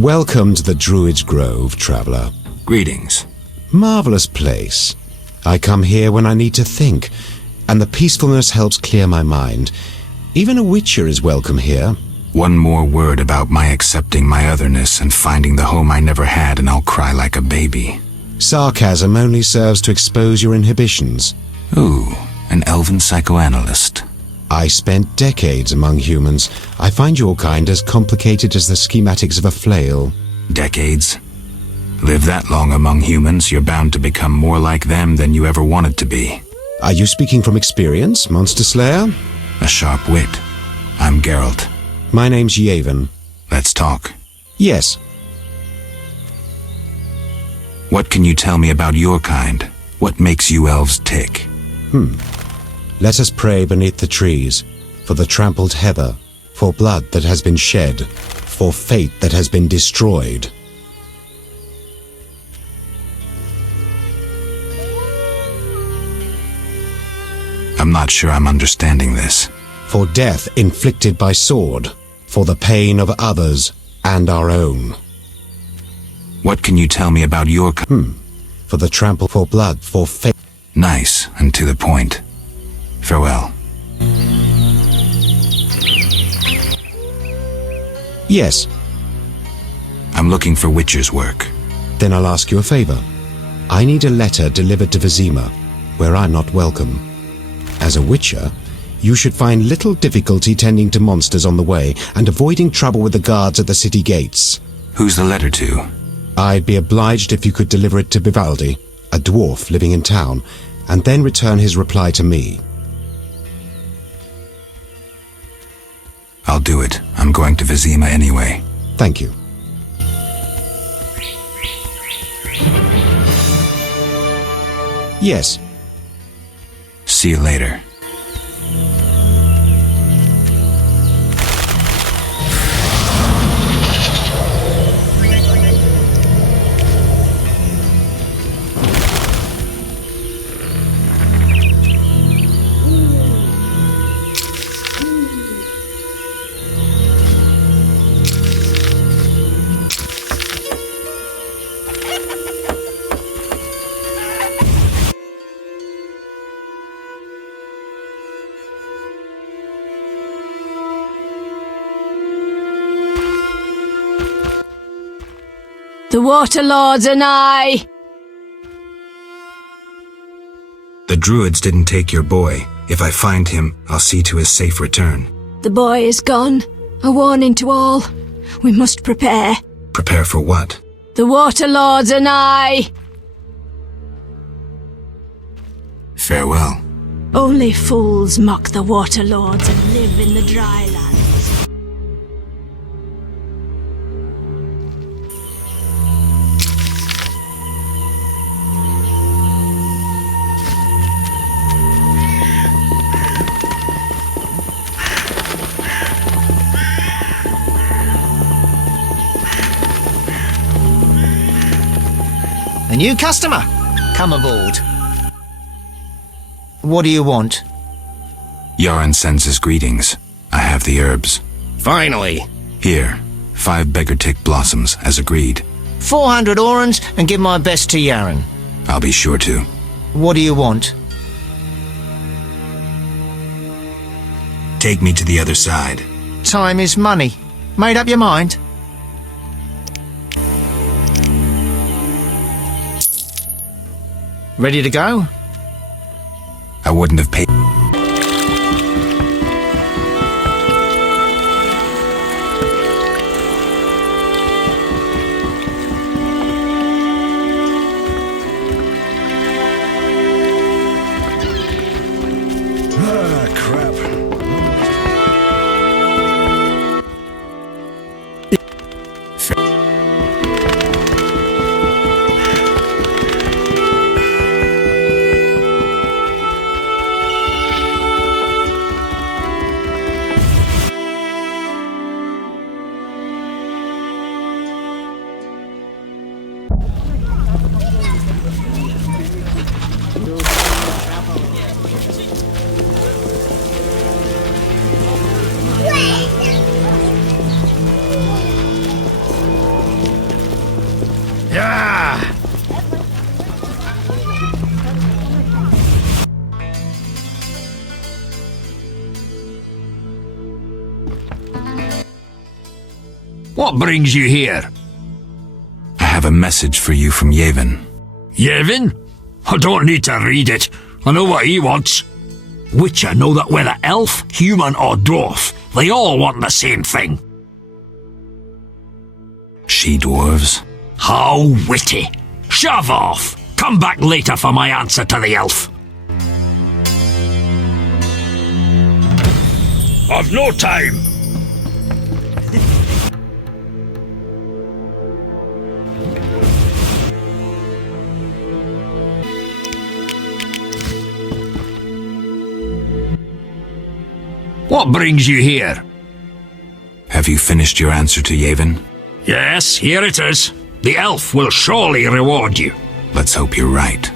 Welcome to the Druid's Grove, traveler. Greetings. Marvelous place. I come here when I need to think, and the peacefulness helps clear my mind. Even a witcher is welcome here. One more word about my accepting my otherness and finding the home I never had, and I'll cry like a baby. Sarcasm only serves to expose your inhibitions. Ooh, an elven psychoanalyst. I spent decades among humans. I find your kind as complicated as the schematics of a flail. Decades? Live that long among humans, you're bound to become more like them than you ever wanted to be. Are you speaking from experience, Monster Slayer? A sharp wit. I'm Geralt. My name's Yavin. Let's talk. Yes. What can you tell me about your kind? What makes you elves tick? Let us pray beneath the trees, for the trampled heather, for blood that has been shed, for fate that has been destroyed. I'm not sure I'm understanding this. For death inflicted by sword, for the pain of others and our own. What can you tell me about your For the trample, for blood, for fate. Nice and to the point. Farewell. Yes. I'm looking for witcher's work. Then I'll ask you a favor. I need a letter delivered to Vizima, where I'm not welcome. As a witcher, you should find little difficulty tending to monsters on the way and avoiding trouble with the guards at the city gates. Who's the letter to? I'd be obliged if you could deliver it to Vivaldi, a dwarf living in town, and then return his reply to me. I'll do it. I'm going to Vizima anyway. Thank you. Yes. See you later. The Water Lords and I! The druids didn't take your boy. If I find him, I'll see to his safe return. The boy is gone. A warning to all. We must prepare. Prepare for what? The Water Lords and I! Farewell. Only fools mock the Water Lords and live in the dry lands. A new customer! Come aboard. What do you want? Yaron sends his greetings. I have the herbs. Finally! Here, 5 beggar tick blossoms, as agreed. 400 orans and give my best to Yaron. I'll be sure to. What do you want? Take me to the other side. Time is money. Made up your mind? Ready to go? I wouldn't have paid. Crap. What brings you here? I have a message for you from Yevon. Yevon? I don't need to read it. I know what he wants. Witcher know that whether elf, human or dwarf, they all want the same thing. She-dwarves? How witty. Shove off. Come back later for my answer to the elf. I've no time. What brings you here? Have you finished your answer to Yevon? Yes, here it is. The elf will surely reward you. Let's hope you're right.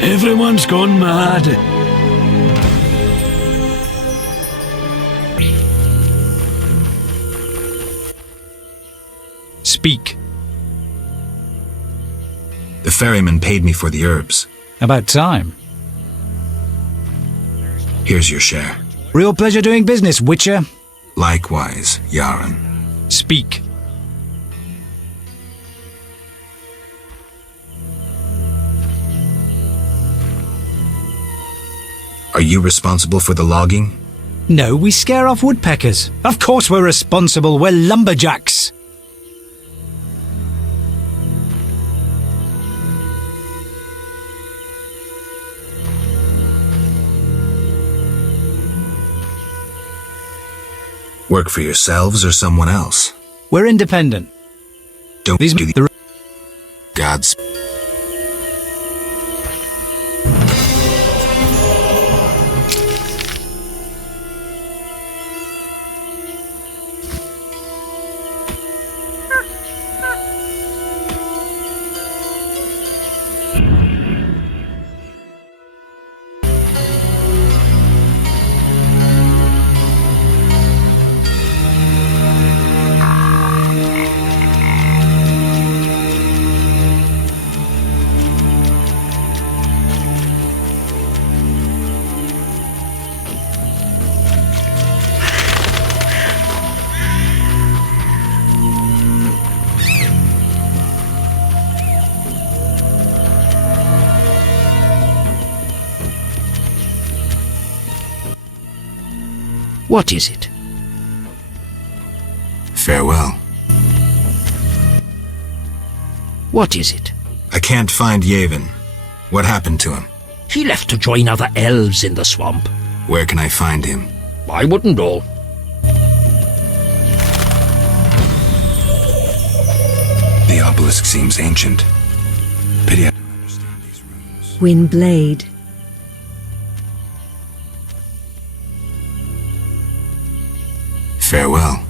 Everyone's gone mad. Speak. The ferryman paid me for the herbs. About time. Here's your share. Real pleasure doing business, Witcher. Likewise, Yaron. Speak. Are you responsible for the logging? No, we scare off woodpeckers. Of course we're responsible. We're lumberjacks. Work for yourselves or someone else? We're independent. Don't These do the... God's... What is it? Farewell. What is it? I can't find Yevon. What happened to him? He left to join other elves in the swamp. Where can I find him? I wouldn't know. The obelisk seems ancient. Pity I don't understand these runes. Windblade. Farewell.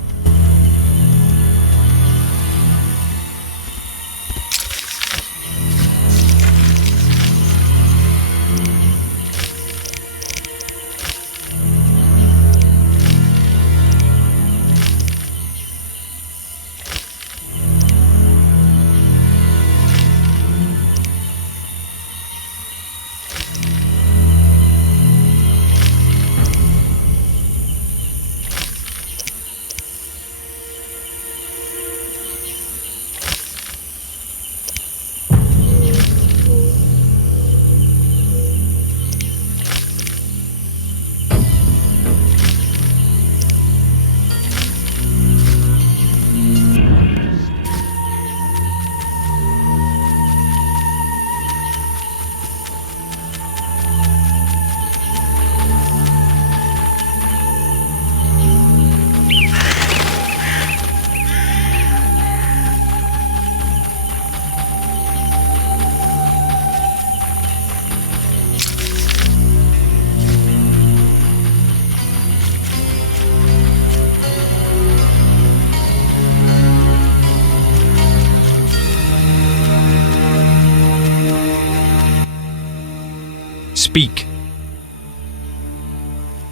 Speak.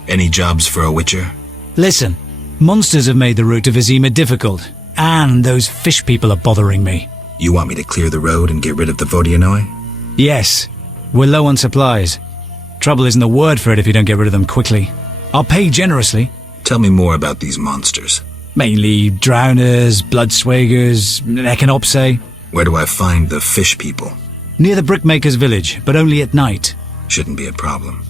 Any jobs for a witcher? Listen, monsters have made the route to Vizima difficult, and those fish people are bothering me. You want me to clear the road and get rid of the Vodianoi? Yes, we're low on supplies. Trouble isn't the word for it if you don't get rid of them quickly. I'll pay generously. Tell me more about these monsters. Mainly drowners, bloodswagers, echinopse. Where do I find the fish people? Near the brickmaker's village, but only at night. Shouldn't be a problem.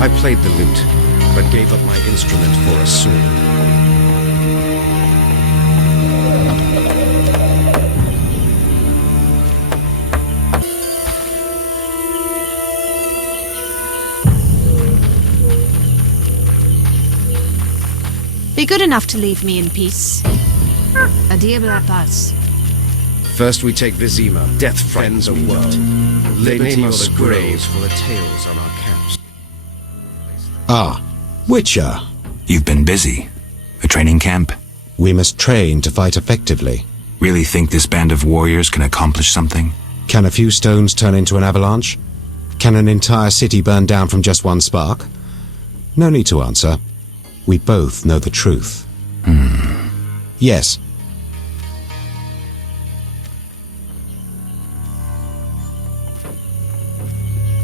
I played the lute, but gave up my instrument for a sword. Be good enough to leave me in peace. Adieu, Black Buzz. First we take Vizima, death friends of world. Liberty or the graves for the tails on our caps. Ah, Witcher. You've been busy. A training camp? We must train to fight effectively. Really think this band of warriors can accomplish something? Can a few stones turn into an avalanche? Can an entire city burn down from just one spark? No need to answer. We both know the truth. Yes.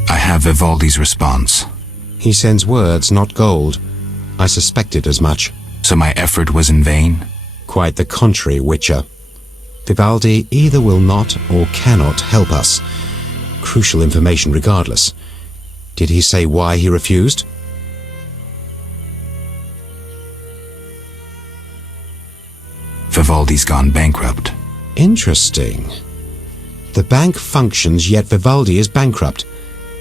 I have Vivaldi's response. He sends words, not gold. I suspected as much. So my effort was in vain? Quite the contrary, Witcher. Vivaldi either will not or cannot help us. Crucial information regardless. Did he say why he refused? Vivaldi's gone bankrupt. Interesting. The bank functions, yet Vivaldi is bankrupt.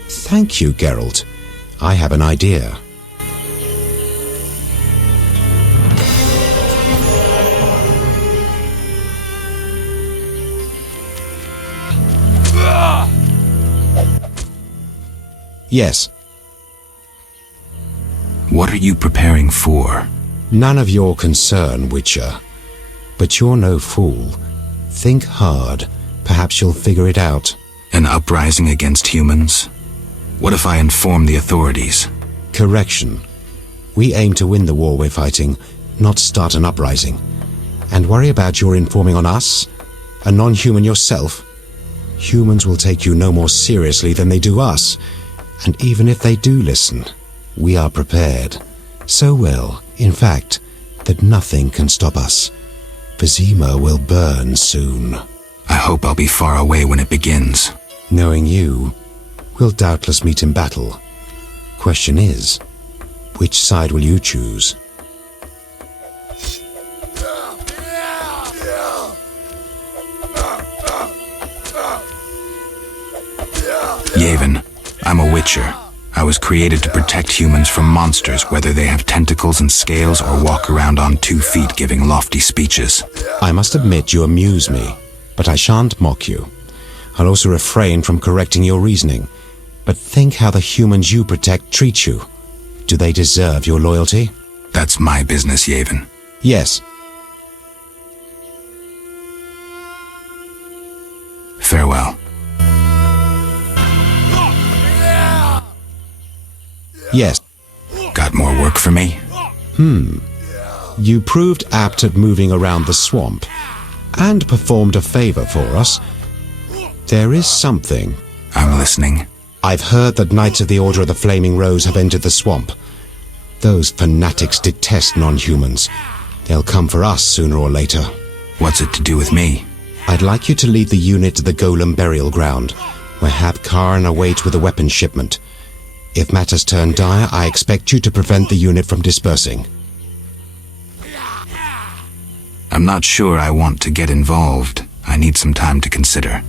Thank you, Geralt. I have an idea. Yes. What are you preparing for? None of your concern, Witcher. But you're no fool. Think hard. Perhaps you'll figure it out. An uprising against humans? What if I inform the authorities? Correction. We aim to win the war we're fighting, not start an uprising. And worry about your informing on us? A non-human yourself? Humans will take you no more seriously than they do us. And even if they do listen, we are prepared. So well, in fact, that nothing can stop us. Vizima will burn soon. I hope I'll be far away when it begins. Knowing you, we'll doubtless meet in battle. Question is, which side will you choose? Yavin, I'm a Witcher. I was created to protect humans from monsters, whether they have tentacles and scales or walk around on 2 feet giving lofty speeches. I must admit you amuse me, but I shan't mock you. I'll also refrain from correcting your reasoning. But think how the humans you protect treat you. Do they deserve your loyalty? That's my business, Yavin. Yes. Farewell. Yes. Got more work for me? You proved apt at moving around the swamp, and performed a favor for us. There is something. I'm listening. I've heard that Knights of the Order of the Flaming Rose have entered the swamp. Those fanatics detest non-humans. They'll come for us sooner or later. What's it to do with me? I'd like you to lead the unit to the Golem burial ground, where Hab Karn awaits with a weapon shipment. If matters turn dire, I expect you to prevent the unit from dispersing. I'm not sure I want to get involved. I need some time to consider.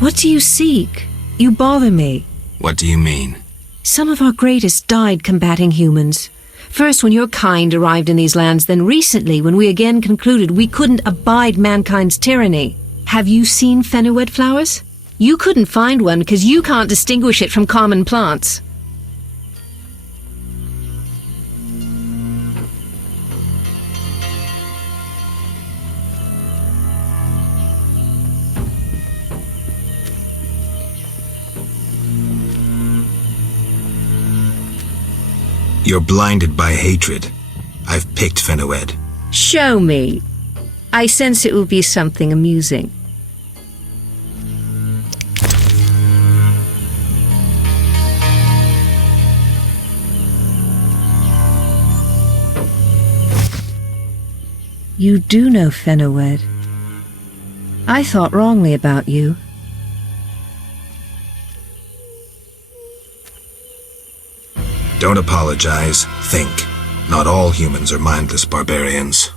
What do you seek? You bother me. What do you mean? Some of our greatest died combating humans. First when your kind arrived in these lands, then recently when we again concluded we couldn't abide mankind's tyranny. Have you seen fenoued flowers? You couldn't find one because you can't distinguish it from common plants. You're blinded by hatred. I've picked Fenoued. Show me. I sense it will be something amusing. You do know Fenoued. I thought wrongly about you. Don't apologize. Think. Not all humans are mindless barbarians.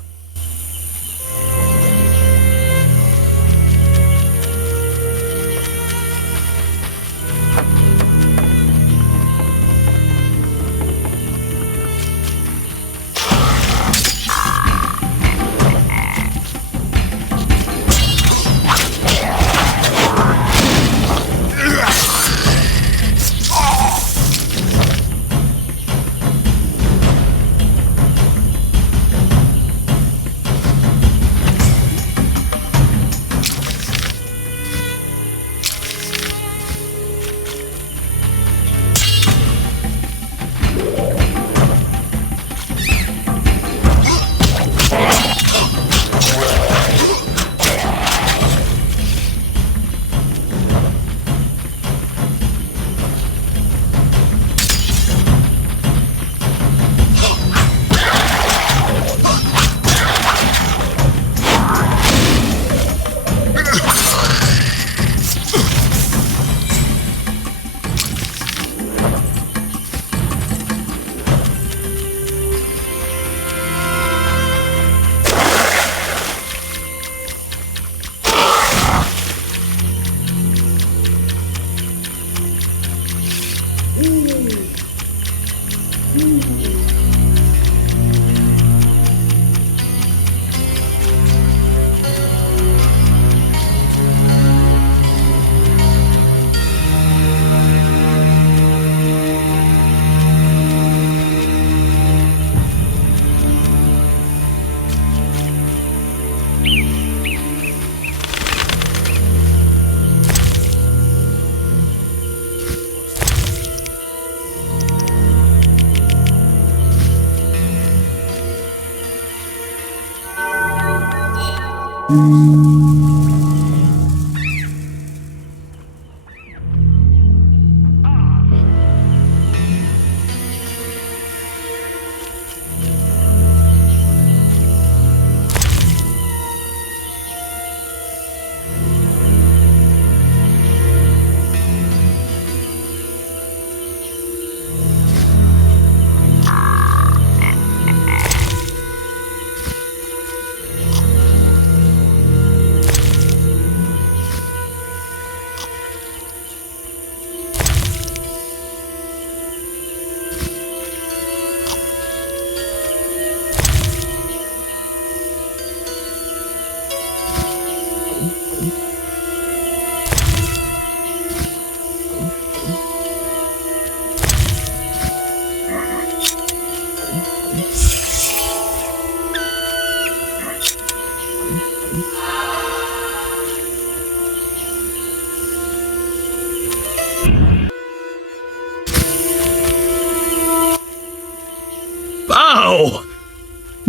Ow!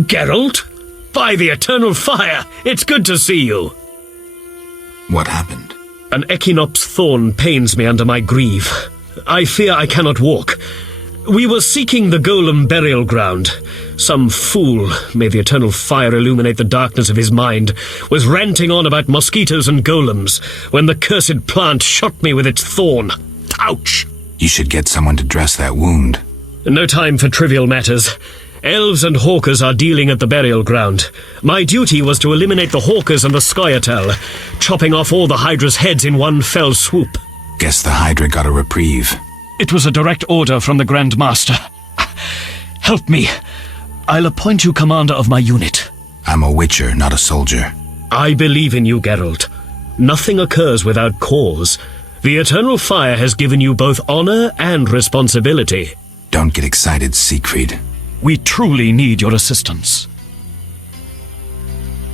Geralt? By the eternal fire, it's good to see you. What happened? An Echinops thorn pains me under my greave. I fear I cannot walk. We were seeking the golem burial ground. Some fool, may the eternal fire illuminate the darkness of his mind, was ranting on about mosquitoes and golems when the cursed plant shot me with its thorn. Ouch! You should get someone to dress that wound. No time for trivial matters. Elves and hawkers are dealing at the burial ground. My duty was to eliminate the hawkers and the Scoia'tael, chopping off all the Hydra's heads in one fell swoop. Guess the Hydra got a reprieve. It was a direct order from the Grand Master. Help me. I'll appoint you commander of my unit. I'm a witcher, not a soldier. I believe in you, Geralt. Nothing occurs without cause. The eternal fire has given you both honor and responsibility. Don't get excited, Siegfried. We truly need your assistance.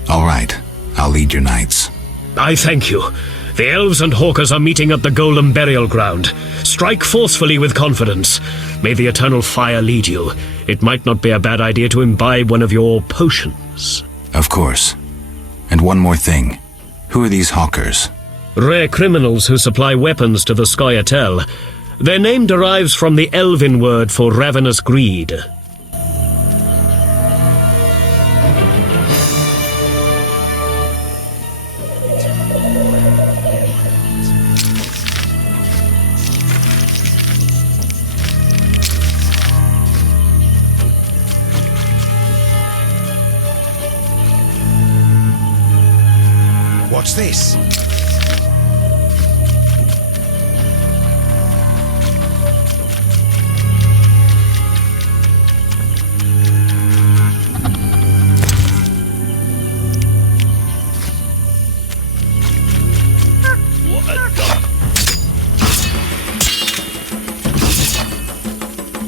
All right, I'll lead your knights. I thank you. The elves and hawkers are meeting at the golem burial ground. Strike forcefully with confidence. May the eternal fire lead you. It might not be a bad idea to imbibe one of your potions. Of course. And one more thing. Who are these hawkers? Rare criminals who supply weapons to the Scoia'tael. Their name derives from the elven word for ravenous greed. What's this?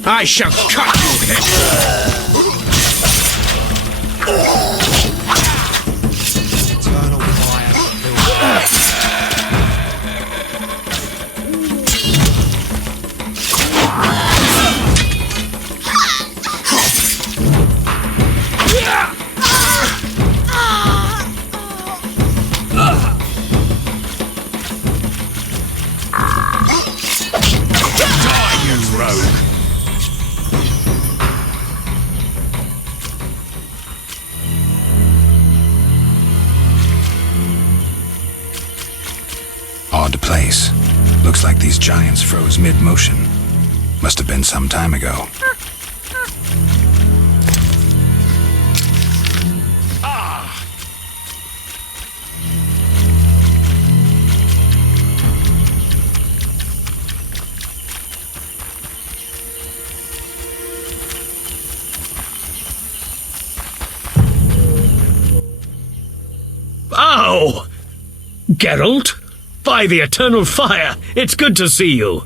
I shall cut you head. Eternal fire. Die, you rogue. Odd place. Looks like these giants froze mid-motion. Must have been some time ago. Ow! Geralt? By the eternal fire, it's good to see you.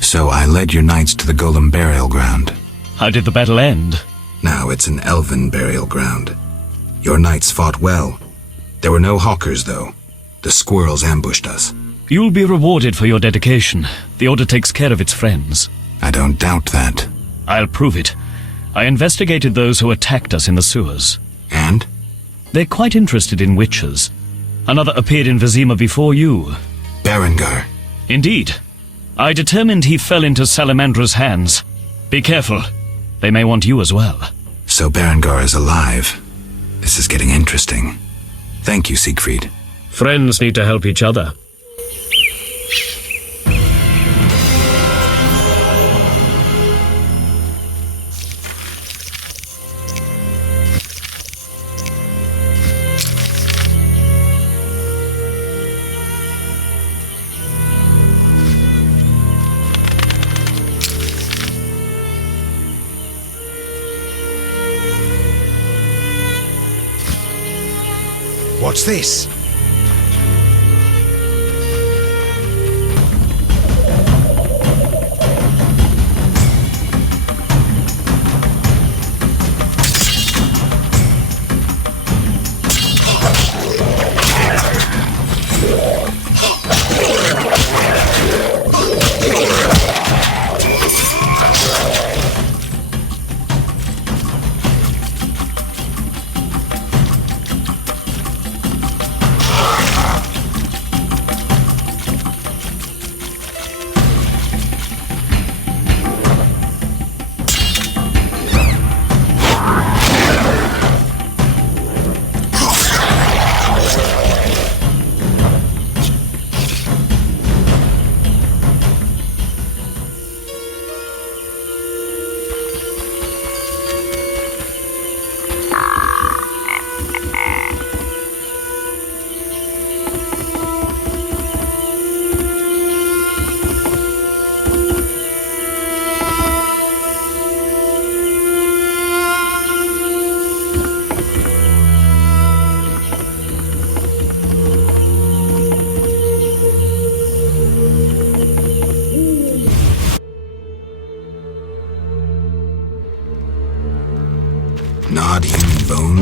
So I led your knights to the golem burial ground. How did the battle end? Now it's an elven burial ground. Your knights fought well. There were no hawkers, though. The squirrels ambushed us. You'll be rewarded for your dedication. The Order takes care of its friends. I don't doubt that. I'll prove it. I investigated those who attacked us in the sewers. And? They're quite interested in witches. Another appeared in Vizima before you. Berengar. Indeed. I determined he fell into Salamandra's hands. Be careful. They may want you as well. So Berengar is alive. This is getting interesting. Thank you, Siegfried. Friends need to help each other. What's this?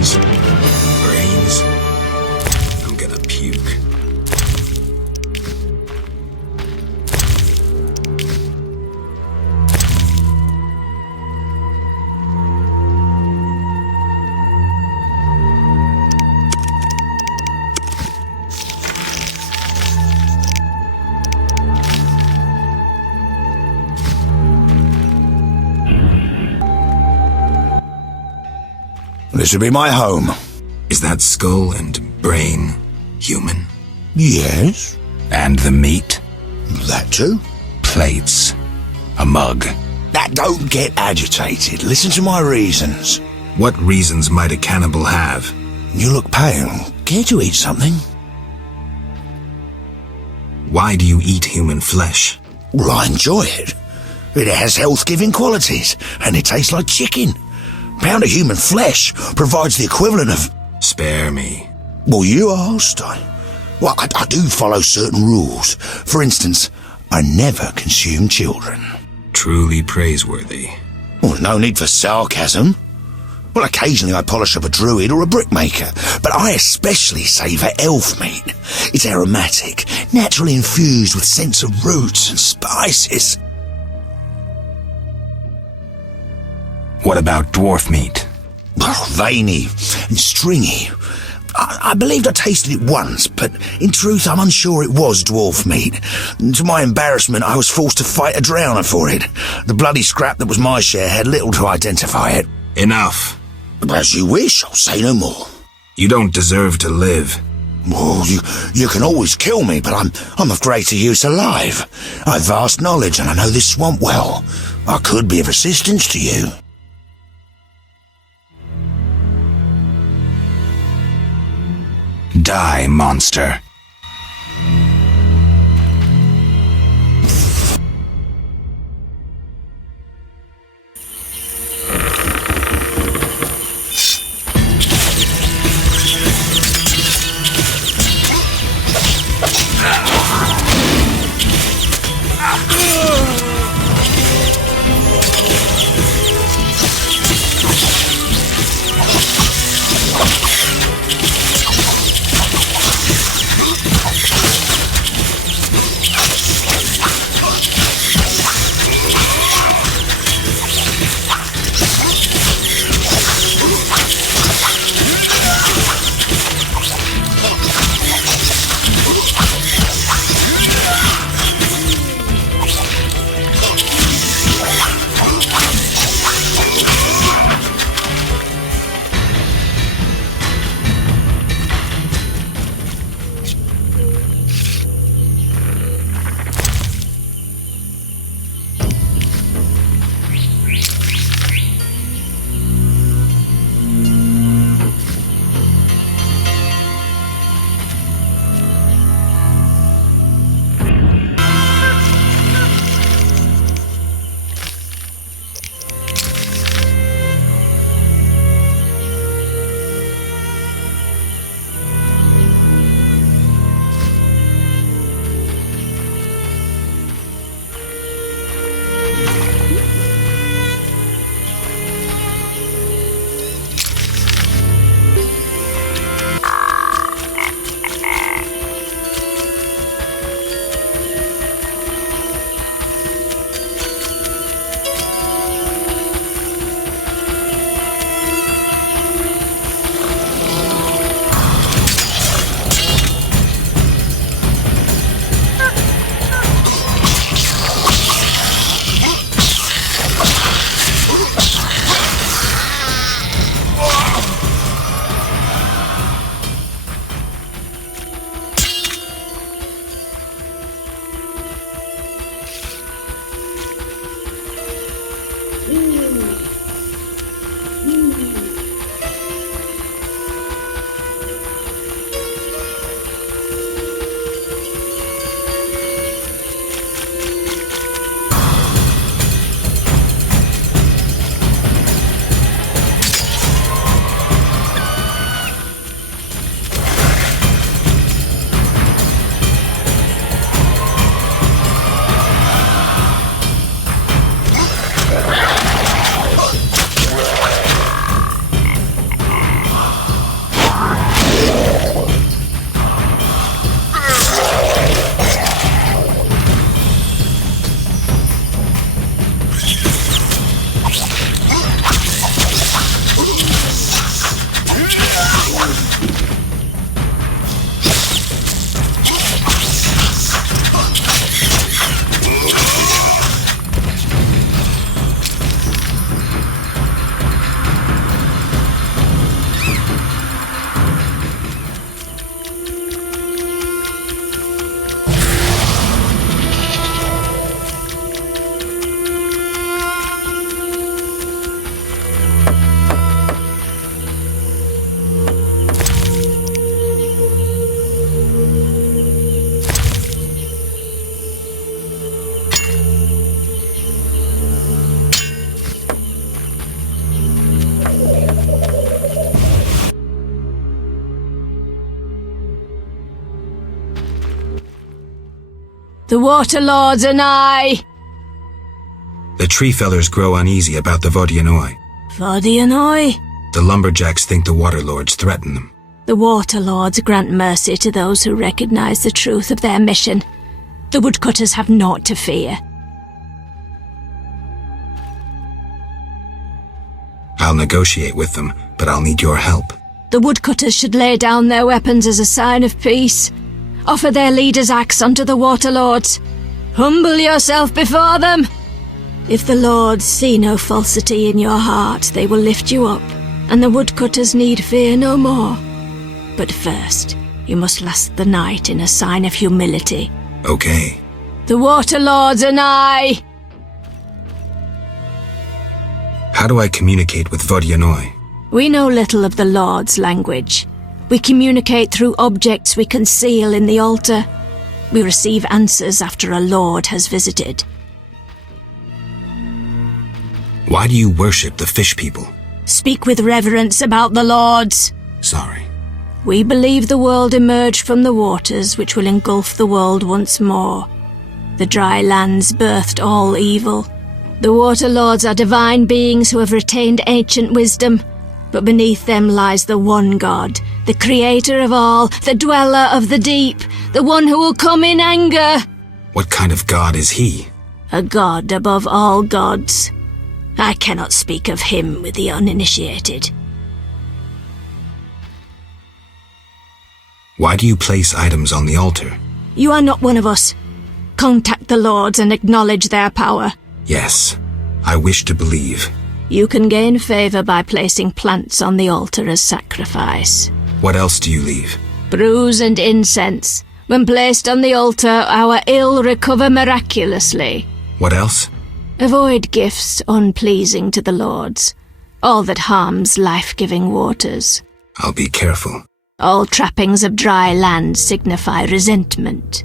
Brains? Brains? I'm gonna puke. This will be my home. Is that skull and brain human? Yes. And the meat? That too. Plates. A mug. That don't get agitated. Listen to my reasons. What reasons might a cannibal have? You look pale. Care to eat something? Why do you eat human flesh? Well, I enjoy it. It has health-giving qualities, and it tastes like chicken. A pound of human flesh provides the equivalent of... Spare me. Well, you asked. I do follow certain rules. For instance, I never consume children. Truly praiseworthy. Well, no need for sarcasm. Well, occasionally I polish up a druid or a brickmaker, but I especially savour elf meat. It's aromatic, naturally infused with scents of roots and spices. What about dwarf meat? Well, veiny and stringy. I believed I tasted it once, but in truth I'm unsure it was dwarf meat. To my embarrassment, I was forced to fight a drowner for it. The bloody scrap that was my share had little to identify it. Enough. As you wish, I'll say no more. You don't deserve to live. Well, you can always kill me, but I'm of greater use alive. I've vast knowledge and I know this swamp well. I could be of assistance to you. Die, monster. The Water Lords are nigh. The tree fellers grow uneasy about the Vodyanoi. Vodyanoi? The lumberjacks think the water lords threaten them. The Water Lords grant mercy to those who recognize the truth of their mission. The woodcutters have naught to fear. I'll negotiate with them, but I'll need your help. The woodcutters should lay down their weapons as a sign of peace. Offer their leader's axe unto the Water Lords. Humble yourself before them. If the Lords see no falsity in your heart, they will lift you up, and the woodcutters need fear no more. But first, you must last the night in a sign of humility. Okay. The Water Lords are nigh. How do I communicate with Vodyanoi? We know little of the Lord's language. We communicate through objects we conceal in the altar. We receive answers after a Lord has visited. Why do you worship the fish people? Speak with reverence about the Lords. Sorry. We believe the world emerged from the waters which will engulf the world once more. The dry lands birthed all evil. The Water Lords are divine beings who have retained ancient wisdom, but beneath them lies the one God, the creator of all, the dweller of the deep, the one who will come in anger. What kind of god is he? A god above all gods. I cannot speak of him with the uninitiated. Why do you place items on the altar? You are not one of us. Contact the Lords and acknowledge their power. Yes, I wish to believe. You can gain favor by placing plants on the altar as sacrifice. What else do you leave? Brews and incense. When placed on the altar, our ill recover miraculously. What else? Avoid gifts unpleasing to the Lords. All that harms life-giving waters. I'll be careful. All trappings of dry land signify resentment.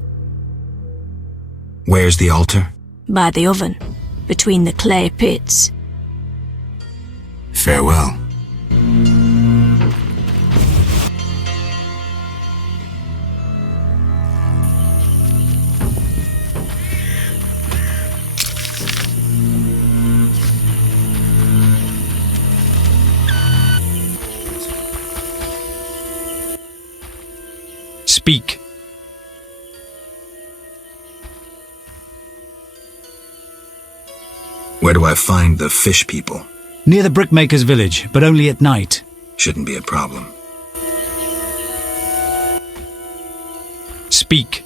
Where's the altar? By the oven, between the clay pits. Farewell. Speak. Where do I find the fish people? Near the brickmaker's village, but only at night. Shouldn't be a problem. Speak.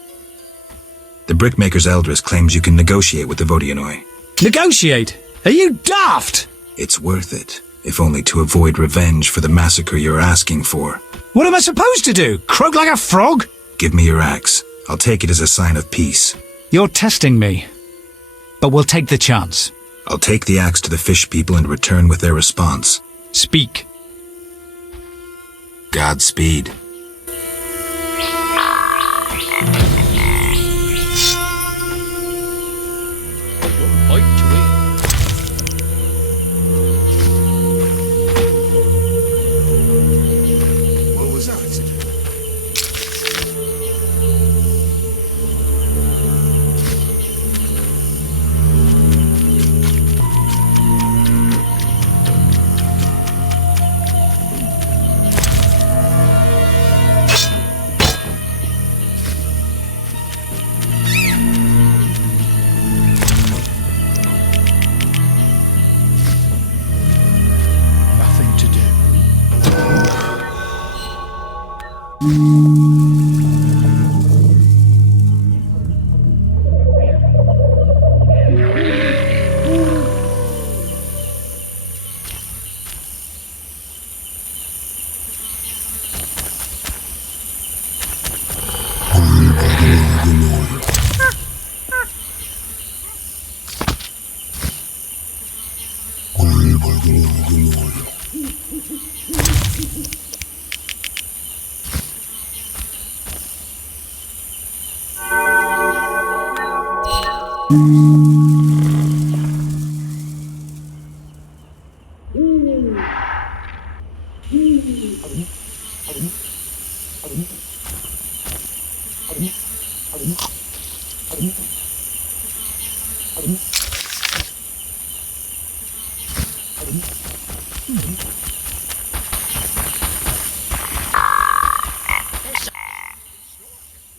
The brickmaker's elders claims you can negotiate with the Vodyanoi. Negotiate? Are you daft? It's worth it, if only to avoid revenge for the massacre you're asking for. What am I supposed to do? Croak like a frog? Give me your axe. I'll take it as a sign of peace. You're testing me. But we'll take the chance. I'll take the axe to the fish people and return with their response. Speak. Godspeed. What was that? Nothing to do.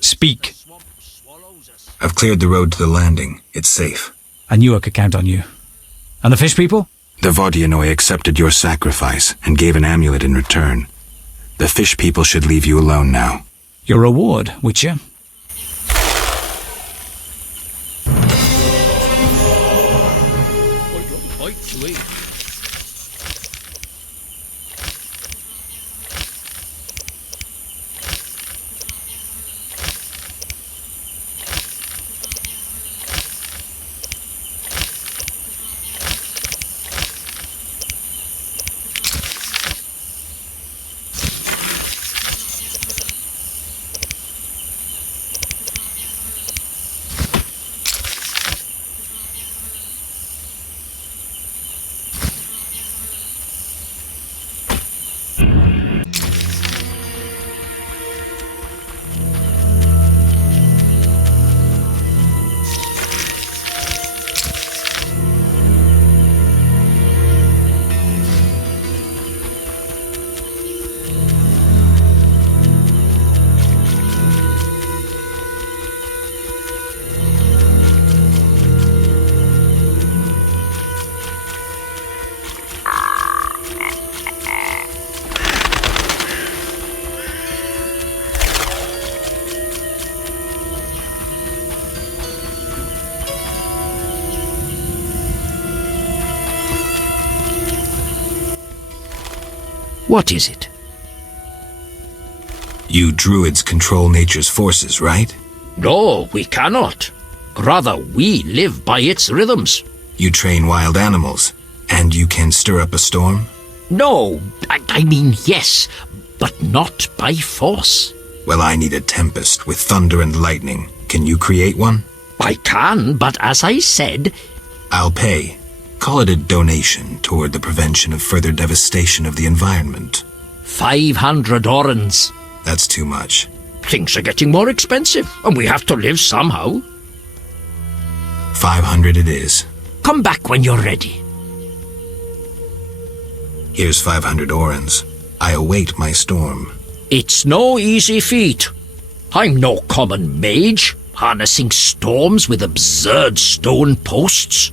Speak. I've cleared the road to the landing. It's safe. I knew I could count on you. And the fish people? The Vodianoi accepted your sacrifice and gave an amulet in return. The fish people should leave you alone now. Your reward, Witcher. What is it? You druids control nature's forces, right? No, we cannot. Rather, we live by its rhythms. You train wild animals, and you can stir up a storm? No, I mean yes, but not by force. Well, I need a tempest with thunder and lightning. Can you create one? I can, but as I said... I'll pay. Call it a donation toward the prevention of further devastation of the environment. 500 orens. That's too much. Things are getting more expensive, and we have to live somehow. 500 it is. Come back when you're ready. Here's 500 orens. I await my storm. It's no easy feat. I'm no common mage, harnessing storms with absurd stone posts.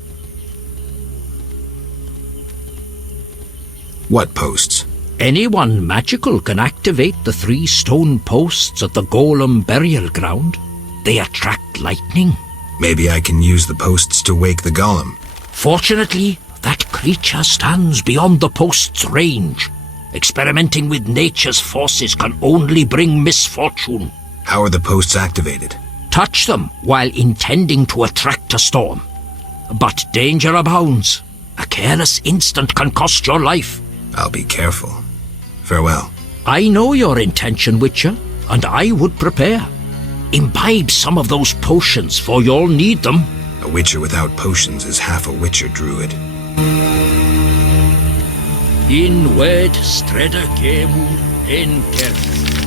What posts? Anyone magical can activate the 3 stone posts at the Golem burial ground. They attract lightning. Maybe I can use the posts to wake the golem. Fortunately, that creature stands beyond the post's range. Experimenting with nature's forces can only bring misfortune. How are the posts activated? Touch them while intending to attract a storm. But danger abounds. A careless instant can cost your life. I'll be careful. Farewell. I know your intention, Witcher, and I would prepare. Imbibe some of those potions, for you'll need them. A witcher without potions is half a witcher druid. Inwed streda gemu enker.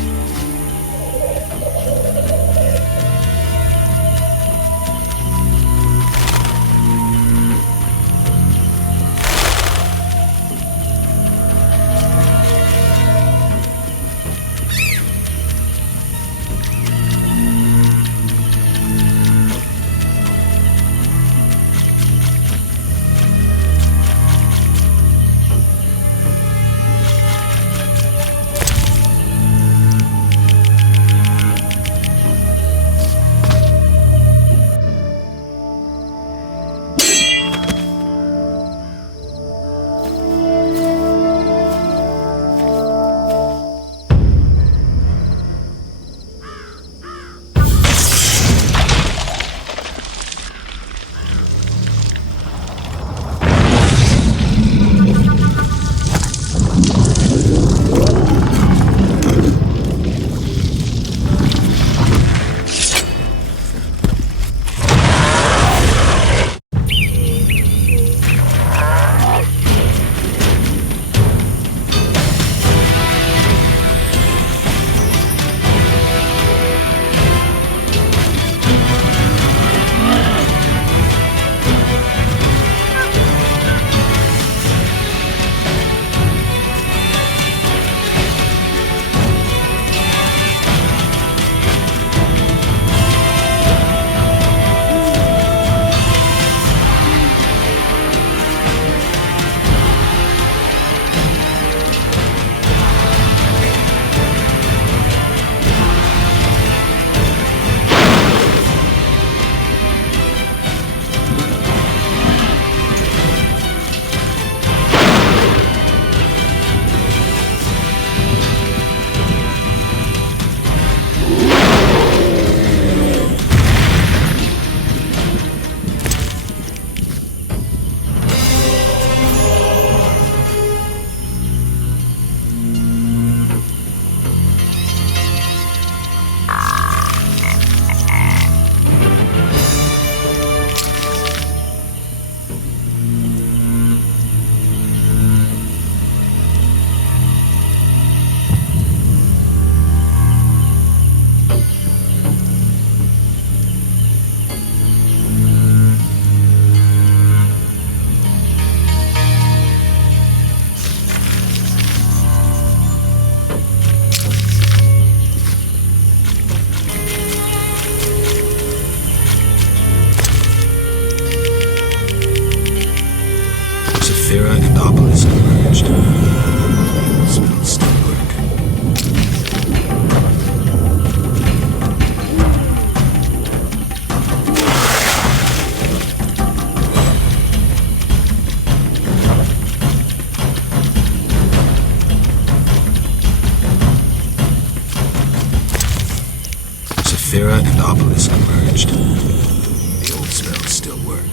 obelisk emerged. The old spells still work.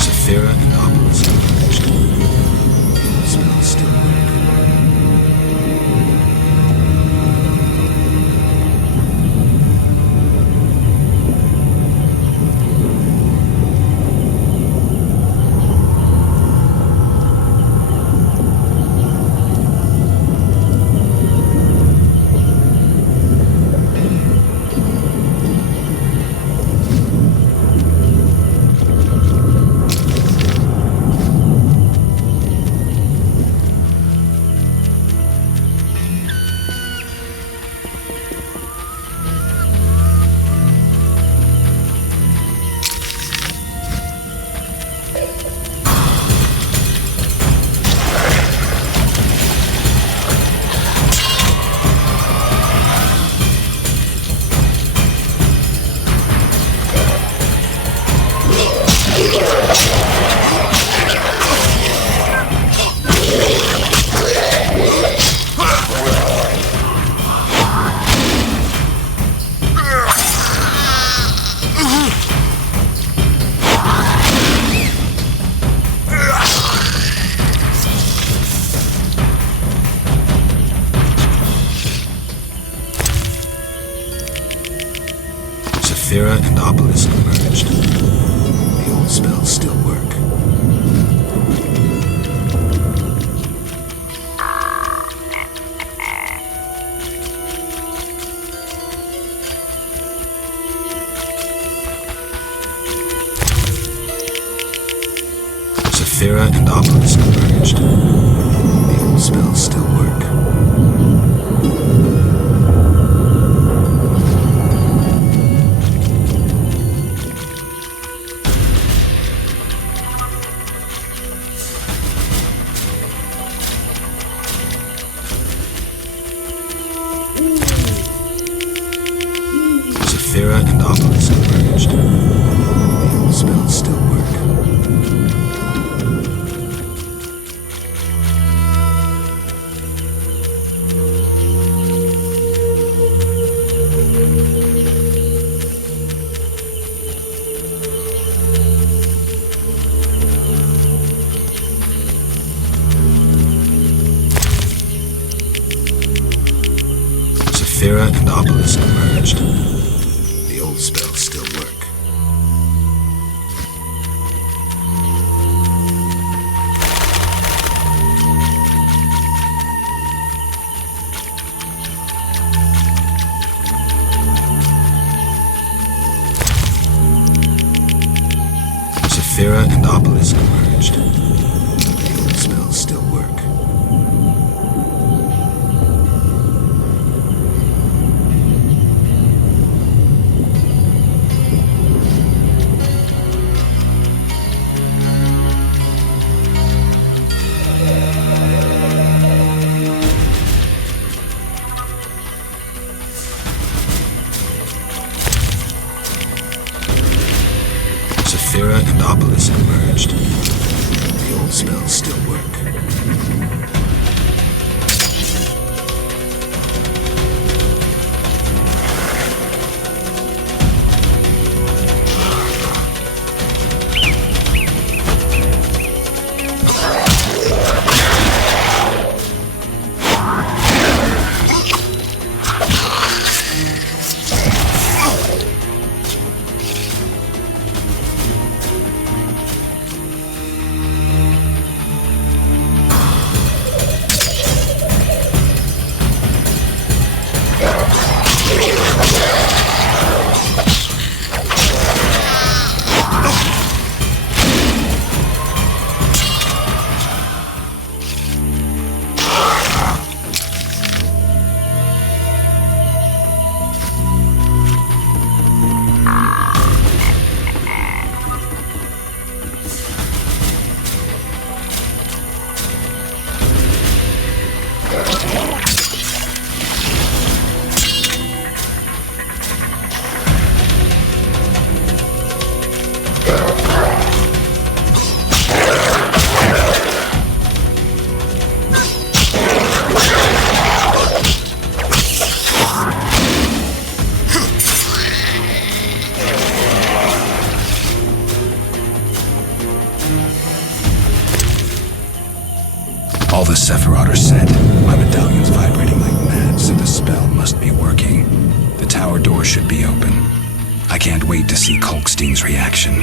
Saphira and obelisk emerged. The old spells still work. Saphira and obelisk emerged. The old spells still work. Saphira and obelisk emerged. The old spells still work. Saphira and obelisk emerged. The old spells still work. Saphira and obelisk emerged. The old spells still work. Saphira and obelisk emerged. The old spells still work. Saphira and obelisk emerged. All the Sephiroth are set. My medallion's vibrating like mad, so the spell must be working. The tower door should be open. I can't wait to see Kolkstein's reaction.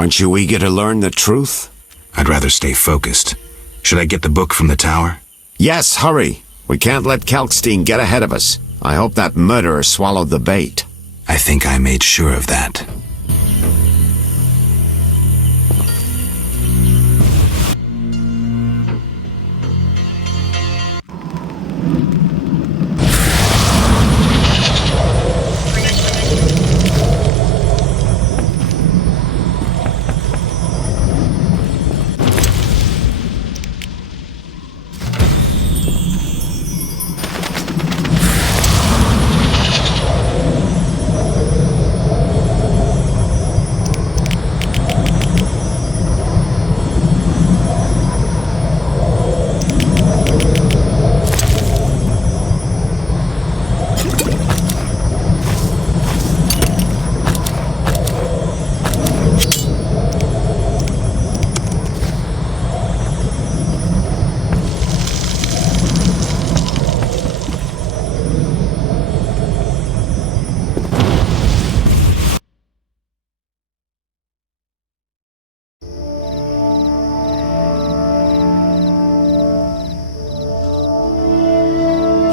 Aren't you eager to learn the truth? I'd rather stay focused. Should I get the book from the tower? Yes, hurry. We can't let Kalkstein get ahead of us. I hope that murderer swallowed the bait. I think I made sure of that.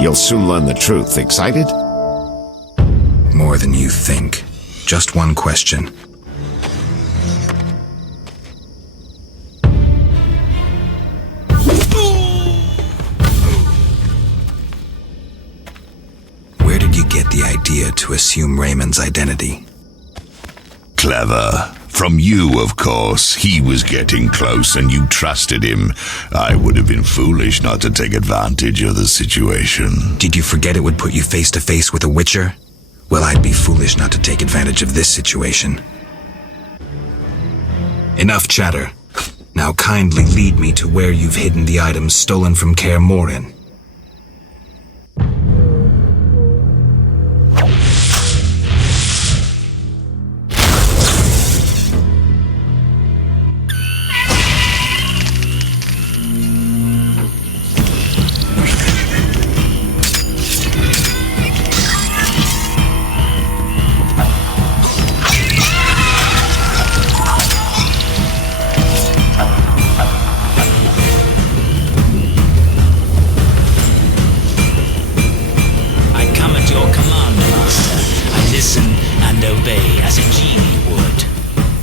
You'll soon learn the truth. Excited? More than you think. Just one question. Where did you get the idea to assume Raymond's identity? Clever. From you, of course. He was getting close and you trusted him. I would have been foolish not to take advantage of the situation. Did you forget it would put you face to face with a Witcher? Well, I'd be foolish not to take advantage of this situation. Enough chatter. Now kindly lead me to where you've hidden the items stolen from Kaer Morhen.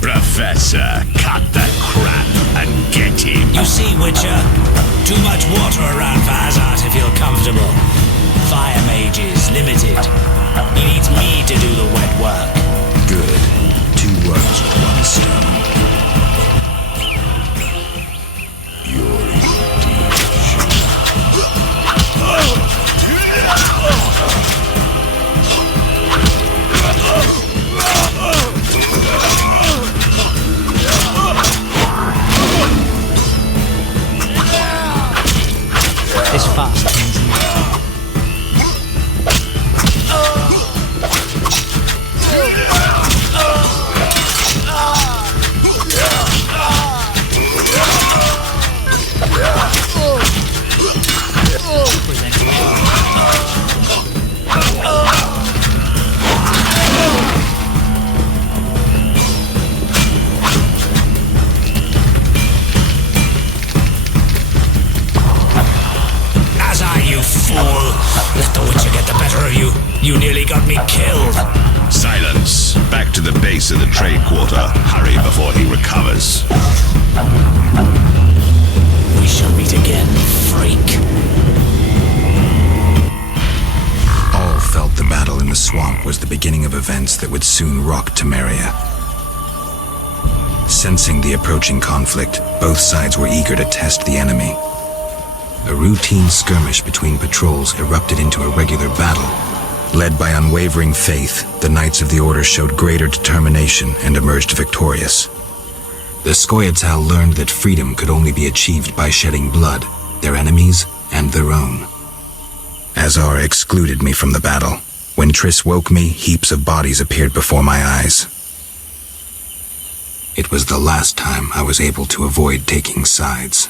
Professor, cut the crap and get him. You see, Witcher, too much water around for Hazard to feel comfortable. Fire mage is limited. He needs me to do the wet work. Good. 2 words with 1 stone. This fast. Let the Witcher get the better of you. You nearly got me killed. Silence. Back to the base of the trade quarter. Hurry before he recovers. We shall meet again, freak. All felt the battle in the swamp was the beginning of events that would soon rock Temeria. Sensing the approaching conflict, both sides were eager to test the enemy. A routine skirmish between patrols erupted into a regular battle. Led by unwavering faith, the Knights of the Order showed greater determination and emerged victorious. The Scoia'tael learned that freedom could only be achieved by shedding blood, their enemies and their own. Azar excluded me from the battle. When Triss woke me, heaps of bodies appeared before my eyes. It was the last time I was able to avoid taking sides.